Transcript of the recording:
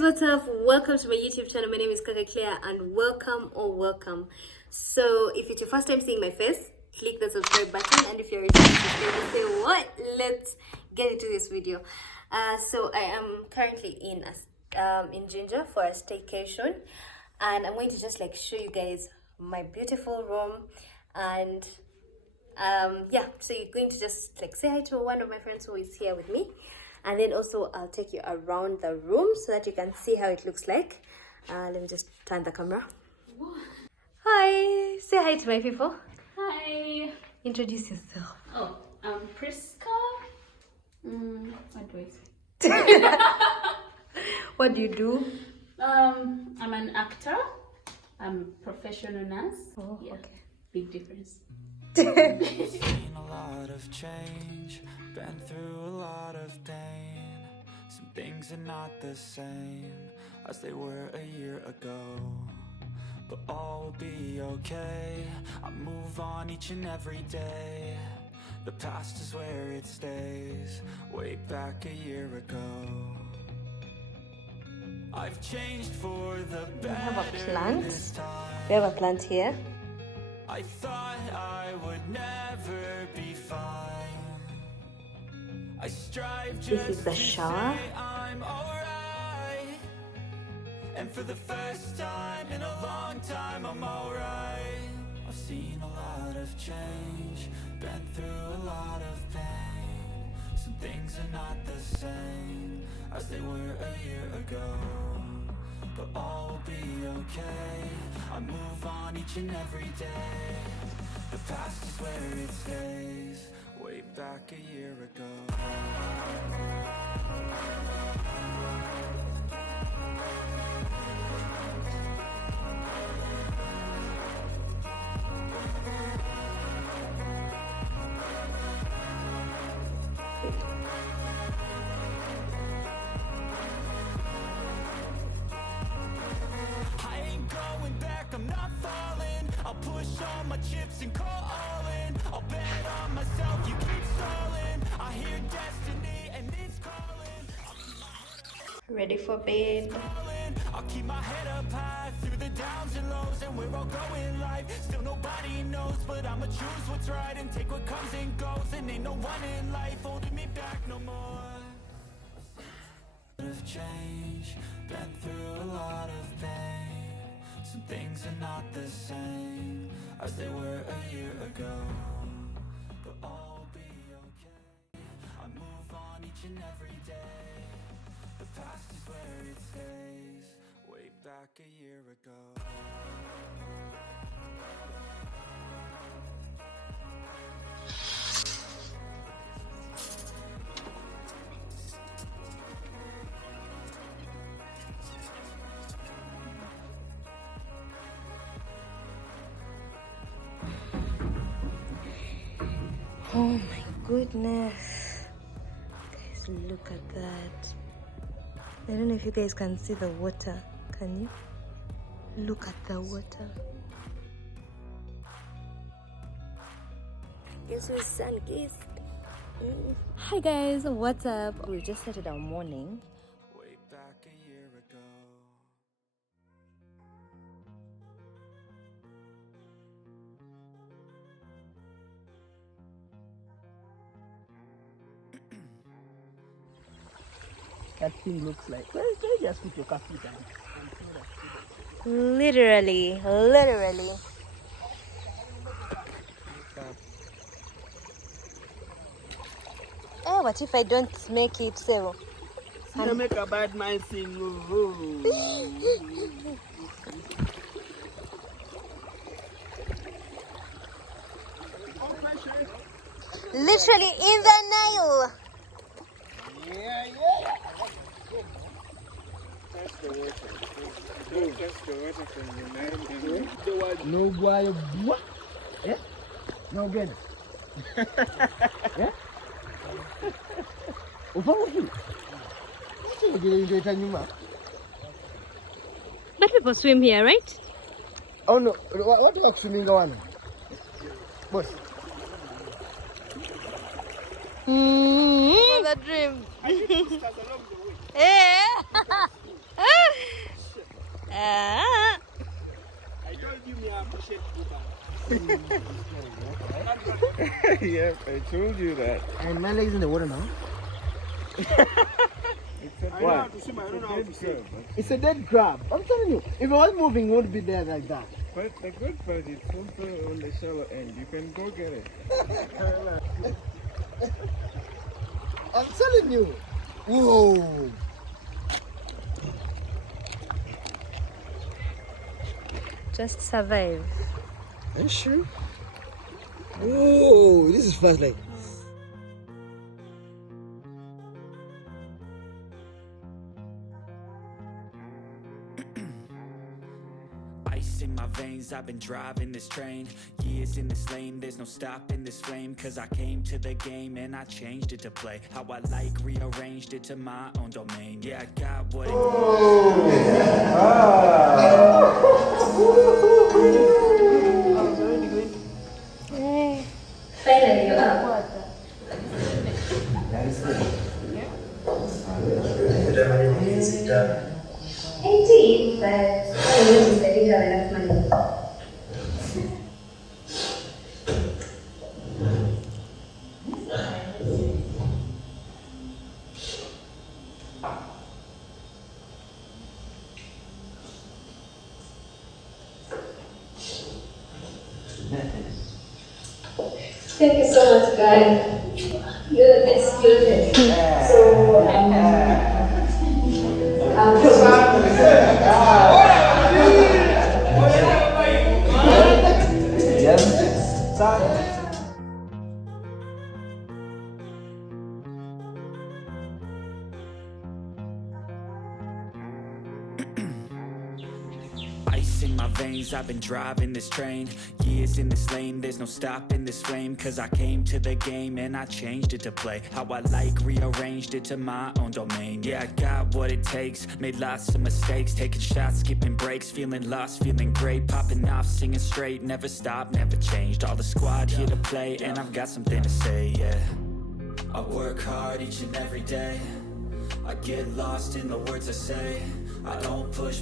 guys, what's up? Welcome to my YouTube channel. My name is Kahuma Clare and welcome. So if it's your first time seeing my face, click the subscribe button, and if you're returning subscriber, say what? Let's get into this video. So I am currently in Jinja for a staycation, and I'm going to just like show you guys my beautiful room. And yeah, so you're going to just like say hi to one of my friends who is here with me, and then also I'll take you around the room so that you can see how it looks like. Let me just turn the camera. Hi, say hi to my people. Hi. Introduce yourself. Oh, I'm Priska. What do I say? What do you do? I'm an actor. I'm a professional nurse. Oh, yeah. okay. Big difference. Seen a lot of change, been through a lot of pain. Some things are not the same as they were a year ago, but all will be okay. I move on each and every day. The past is where it stays, way back a year ago. I've changed for the better. We have a plant. This time. We have a plant here. I thought I would never be fine. I strive just This is the shower. to say I'm alright. And for the first time in a long time, I'm alright. I've seen a lot of change, been through a lot of pain. Some things are not the same as they were a year ago, but all will be okay. I move on each and every day. The past is where it stays, way back a year ago. I'm not falling. I'll push all my chips and call all in. I'll bet on myself, you keep stalling. I hear destiny and it's calling. Ready for bed. I'll keep my head up high through the downs and lows, and we're all going life. Still nobody knows, but I'ma choose what's right and take what comes and goes. And ain't no one in life holding me back no more. Of change, been through a lot of pain. Some things are not the same as they were a year ago, but all will be okay. I move on each and every day. The past is where it stays, way back a year ago. Oh my goodness, guys, look at that. I don't know if you guys can see the water. Can you? Look at the water. Guess who's sun-kissed? Hi guys, what's up? We just started our morning. Way back a year ago. That thing looks like. Well, you just put your coffee down. Literally. Oh, what if I don't make it so? You make a bad mind sing. Literally in the Nile. Yeah. That's the water. That's the water from the Nile. No boy, yeah? No good. Yeah? But people swim here, right? Oh no, what do you swimming on? Boss. The dream. Yeah. I told you me I appreciate you. Yep, I told you that. And my legs in the water now. I don't know how to swim, I don't know how to swim. It's a dead crab. I'm telling you, if it was moving, it wouldn't be there like that. But the good part is also on the shallow end. You can go get it. I'm telling you. Whoa. Just survive. Are you sure? Whoa, this is fast like. Ice in my veins, I've been driving this train. Years in this lane, there's no stopping this flame. Cause I came to the game and I changed it to play how I like, rearranged it to my own domain. Yeah, I got what it Finally, you're up. Indeed, but I noticed I didn't have enough money. Thank you so much, guys. You're the best. You're the best. So, Ice in my veins, I've been driving this train. Years in this lane, there's no stopping this flame. Cause I came to the game and I changed it to play how I like, rearranged it to my own domain. Yeah, I got what it takes, made lots of mistakes, taking shots, skipping breaks, feeling lost, feeling great, popping off, singing straight, never stopped, never changed. All the squad here to play and I've got something to say, yeah. I work hard each and every day, I get lost in the words I say, I don't push